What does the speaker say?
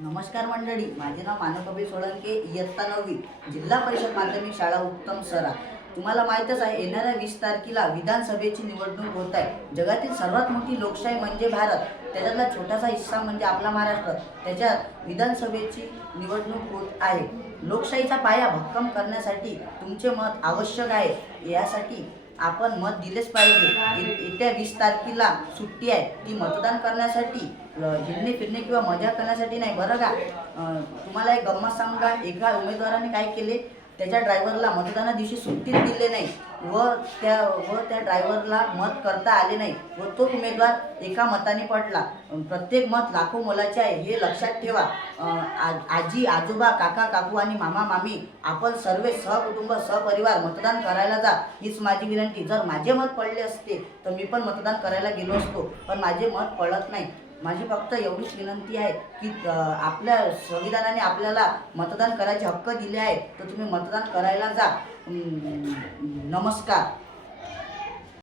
नमस्कार मंडळी, माझे नाव मानव सोळंके, इयत्ता 9वी, जिल्हा परिषद माध्यमिक शाळा उत्तम सरा. तुम्हाला माहीतच आहे, येणाऱ्या 20 तारखेला विधानसभेची निवडणूक होत आहे. जगातील सर्वात मोठी लोकशाही म्हणजे भारत, त्याच्यातला छोटासा हिस्सा म्हणजे आपला महाराष्ट्र. त्याच्यात विधानसभेची निवडणूक होत आहे. लोकशाहीचा पाया भक्कम करण्यासाठी तुमचे मत आवश्यक आहे. यासाठी आपण मत दिलेच पाहिजे. येत्या 20 तारखेला सुट्टी आहे, ती मतदान करण्यासाठी, हिंडणे फिरणे किंवा मजा करण्यासाठी नाही, बरं का. तुम्हाला एक गंमत सांगू का. एका उमेदवाराने काय केले, त्याच्या ड्रायव्हरला मतदाना दिवशी सुट्टीच दिले नाही व त्या ड्रायव्हरला मत करता आले नाही व तो उमेदवार एका मताने पडला. प्रत्येक मत लाखो मोलाचे आहे, हे लक्षात ठेवा. आजी आजोबा काका काकू आणि मामा मामी आपण सर्व सहकुटुंब सहपरिवार मतदान करायला जा, हीच माझी विनंती. जर माझे मत पडले असते तर मी पण मतदान करायला गेलो असतो, पण माझे मत पडत नाही. माझी फक्त एवढीच विनंती आहे की आपल्या संविधानाने आपल्याला मतदान करायचे हक्क दिले आहे, तर तुम्ही मतदान करायला जा. नमस्कार.